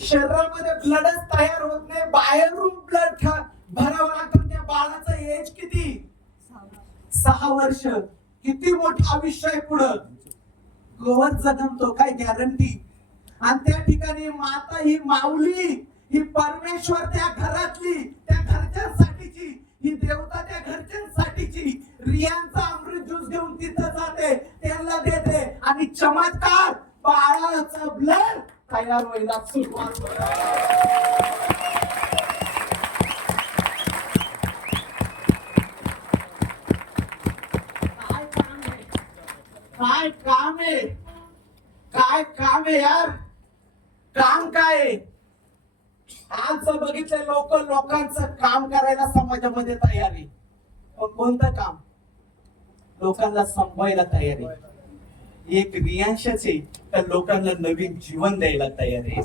शरीरामध्ये ब्लडच तयार होत नाही, बाहेरून ब्लड भरावं लागतं. त्या बाळाचं एज किती? 6 वर्ष. किती मोठं आयुष्य आहे पुढं. गवत जन्मतो, काय गॅरंटी? आणि त्या ठिकाणी माता ही माऊली, ही परमेश्वर त्या घरातली, त्या घरच्यांसाठीची, ही देवता त्या घरच्यांसाठीची रियांचा अमृत ज्यूस घेऊन तिथं जाते, त्यांना देते आणि चमत्कार बाळाचा ब्लड तयार व्हायला सुरुवात होते. काय काम आहे, काय काम आहे यार, काम काय आहे? आज बघितलं लोकांचं काम करायला समाजामध्ये तयार आहे, पण कोणतं काम? लोकांना संपवायला तयार आहे. एक रियांशच आहे तर लोकांना नवीन जीवन द्यायला तयार आहे.